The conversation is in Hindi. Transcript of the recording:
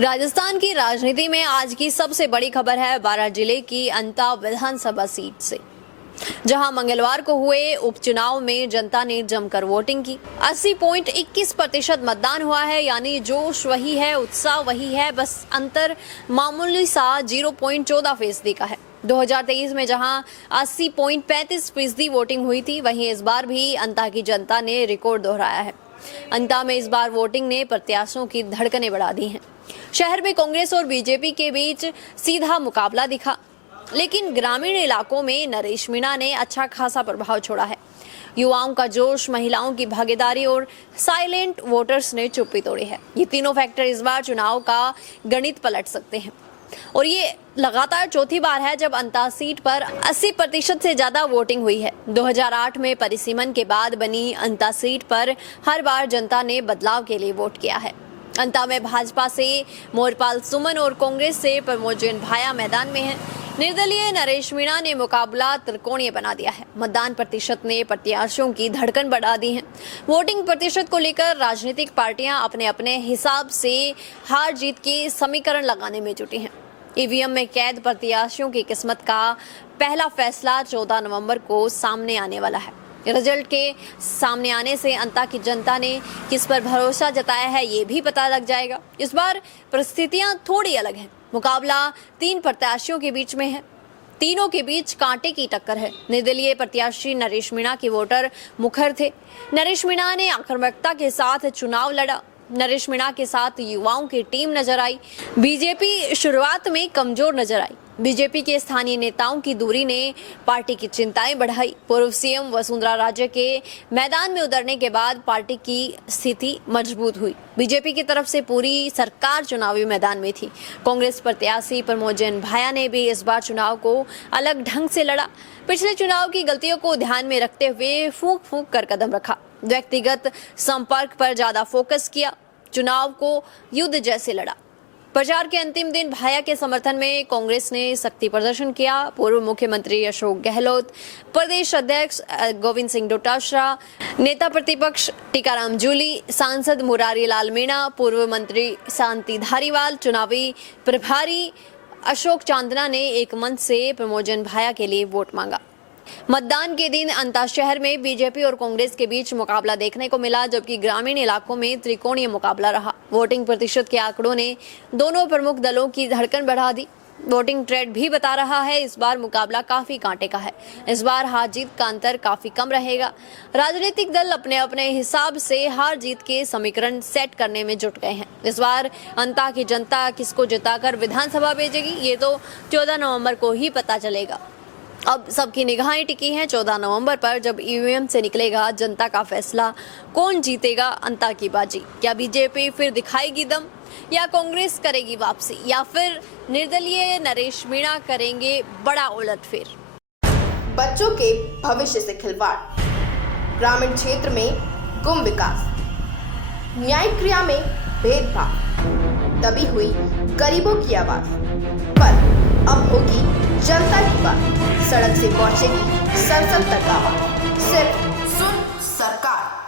राजस्थान की राजनीति में आज की सबसे बड़ी खबर है बारां जिले की अंता विधानसभा सीट से, जहां मंगलवार को हुए उपचुनाव में जनता ने जमकर वोटिंग की। 80.21% मतदान हुआ है, यानी जोश वही है, उत्साह वही है, बस अंतर मामूली सा 0.14% का है। 2023 में जहां 80.35% वोटिंग हुई थी, वहीं इस बार भी अंता की जनता ने रिकॉर्ड दोहराया है। अंता में इस बार वोटिंग ने प्रत्याशियों की धड़कनें बढ़ा दी हैं। शहर में कांग्रेस और बीजेपी के बीच सीधा मुकाबला दिखा, लेकिन ग्रामीण इलाकों में नरेश मीणा ने अच्छा खासा प्रभाव छोड़ा है। युवाओं का जोश, महिलाओं की भागीदारी और साइलेंट वोटर्स ने चुप्पी तोड़ी है। ये तीनों फैक्टर इस बार चुनाव का गणित पलट सकते हैं, और ये लगातार चौथी बार है जब अंता सीट पर 80% से ज्यादा वोटिंग हुई है। 2008 में परिसीमन के बाद बनी अंता सीट पर हर बार जनता ने बदलाव के लिए वोट किया है। अंता में भाजपा से मोरपाल सुमन और कांग्रेस से प्रमोजन भाया मैदान में हैं। निर्दलीय नरेश मीणा ने मुकाबला त्रिकोणीय बना दिया है। मतदान प्रतिशत ने प्रत्याशियों की धड़कन बढ़ा दी है। वोटिंग प्रतिशत को लेकर राजनीतिक पार्टियां अपने अपने हिसाब से हार जीत के समीकरण लगाने में जुटी हैं। ईवीएम में कैद प्रत्याशियों की किस्मत का पहला फैसला 14 नवंबर को सामने आने वाला है। रिजल्ट के सामने आने से अंता की जनता ने किस पर भरोसा जताया है, ये भी पता लग जाएगा। इस बार परिस्थितियां थोड़ी अलग हैं। मुकाबला 3 प्रत्याशियों के बीच में है। तीनों के बीच कांटे की टक्कर है। निर्दलीय प्रत्याशी नरेश मीणा के वोटर मुखर थे। नरेश मीणा ने आक्रामकता के साथ चुनाव लड़ा। नरेश मीणा के साथ युवाओं की टीम नजर आई। बीजेपी शुरुआत में कमजोर नजर आई। बीजेपी के स्थानीय नेताओं की दूरी ने पार्टी की चिंताएं बढ़ाई। पूर्व सीएम वसुंधरा राजे के मैदान में उतरने के बाद पार्टी की स्थिति मजबूत हुई। बीजेपी की तरफ से पूरी सरकार चुनावी मैदान में थी। कांग्रेस प्रत्याशी प्रमोजन भाया ने भी इस बार चुनाव को अलग ढंग से लड़ा। पिछले चुनाव की गलतियों को ध्यान में रखते हुए फूंक फूंक कर कदम रखा। व्यक्तिगत संपर्क पर ज्यादा फोकस किया। चुनाव को युद्ध जैसे लड़ा। प्रचार के अंतिम दिन भाया के समर्थन में कांग्रेस ने शक्ति प्रदर्शन किया। पूर्व मुख्यमंत्री अशोक गहलोत, प्रदेश अध्यक्ष गोविंद सिंह डोटासरा, नेता प्रतिपक्ष टीकाराम जूली, सांसद मुरारी लाल मीणा, पूर्व मंत्री शांति धारीवाल, चुनावी प्रभारी अशोक चांदना ने एक मंच से प्रमोजन भाया के लिए वोट मांगा। मतदान के दिन अंता शहर में बीजेपी और कांग्रेस के बीच मुकाबला देखने को मिला, जबकि ग्रामीण इलाकों में त्रिकोणीय मुकाबला रहा। वोटिंग प्रतिशत के आंकड़ों ने दोनों प्रमुख दलों की धड़कन बढ़ा दी। वोटिंग ट्रेंड भी बता रहा है इस बार मुकाबला काफी कांटे का है। इस बार हार जीत का अंतर काफी कम रहेगा। राजनीतिक दल अपने अपने हिसाब से हार जीत के समीकरण सेट करने में जुट गए हैं। इस बार अंता की जनता किसको जिताकर विधानसभा भेजेगी, ये तो 14 नवंबर को ही पता चलेगा। अब सबकी निगाहें टिकी हैं 14 नवंबर पर, जब ईवीएम से निकलेगा जनता का फैसला। कौन जीतेगा अंता की बाजी? क्या बीजेपी फिर दिखाएगी दम, या कांग्रेस करेगी वापसी, या फिर निर्दलीय नरेश मीणा करेंगे बड़ा उलटफेर? बच्चों के भविष्य से खिलवाड़, ग्रामीण क्षेत्र में गुम विकास, न्यायिक क्रिया में भेदभाव, दबी हुई गरीबों की आवाज पर अब होगी जनता की बात। सड़क से पहुंचेगी संसद तक आवाज, सिर्फ